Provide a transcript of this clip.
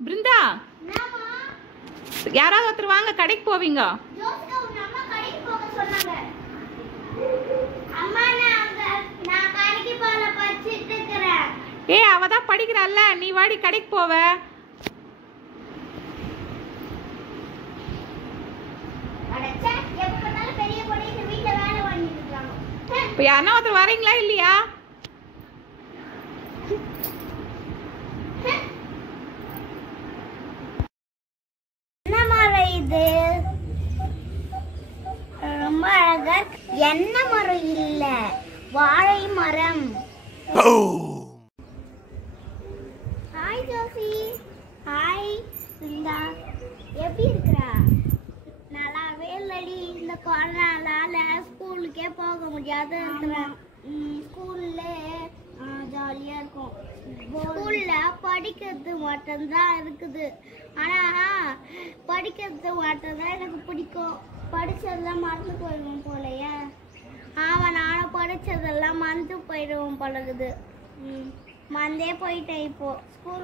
பிருந்தா, யாராவது ஒருத்தர் வாங்க, கடைக்கு போவீங்க. ஏ, அவதான் படிக்கிறாள்ல, நீ வாடி கடைக்கு போவ. இப்ப யாருன்னா ஒருத்தர் வரீங்களா இல்லையா? என்ன மரம் இது? ரொம்ப அழகா. என்ன மரம் இல்ல, வாழை மரம். ஹாய் ஜோசி. ஹாய் பிருந்தா, எப்படி இருக்கிறா? நல்லாவே இல்லடி. இந்த கொரோனால ஸ்கூலுக்கே போக முடியாத இருக்கிறேன். ஸ்கூல்ல ஜாலியா இருக்கும். ஸ்கூல்ல படிக்கிறது மட்டும்தான் இருக்குது. ஆனா படிக்கிறது மட்டும்தான் எனக்கு பிடிக்கும். படிச்சதெல்லாம் மறந்து போயிடுவோம் போலயே. ஆமா, நானும் படிச்சதெல்லாம் மறந்து போயிடுவோம் போலகுது. மறந்தே போயிட்டேன் இப்போ. ஸ்கூல்